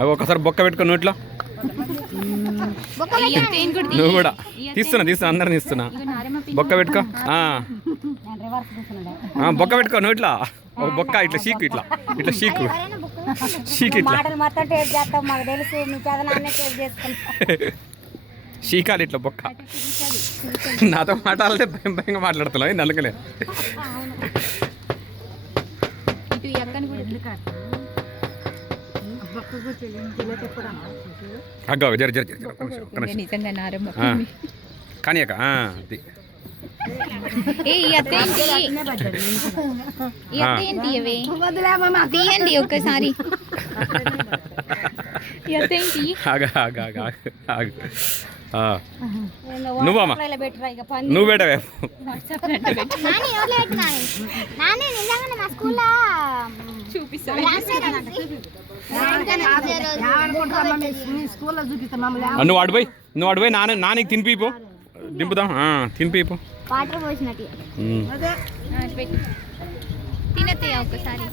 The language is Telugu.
అవి ఒకసారి బొక్క పెట్టుకో నోట్లో. నువ్వు కూడా తీస్తున్నా అందరిని తీస్తున్నా. బొక్క పెట్టుకో, బొక్క పెట్టుకో నోట్లా. బొక్క ఇట్లా షీకు, ఇట్లా షీకు ఇట్లా షీకాలి ఇట్లా బొక్క. నాతో మాట్లాడితే భయంగా మాట్లాడుతున్నావు నలుకలే. అగ్గ జర జర కానీ అక్క తీయండి ఒక్కసారి. నువ్వమ్మా నువ్వు పెట్టవే. నువ్వు అడిపోయి నాన్నకి తినిపిపో, దింపుదాం. తినిపిపో తినతే ఒక్కసారి.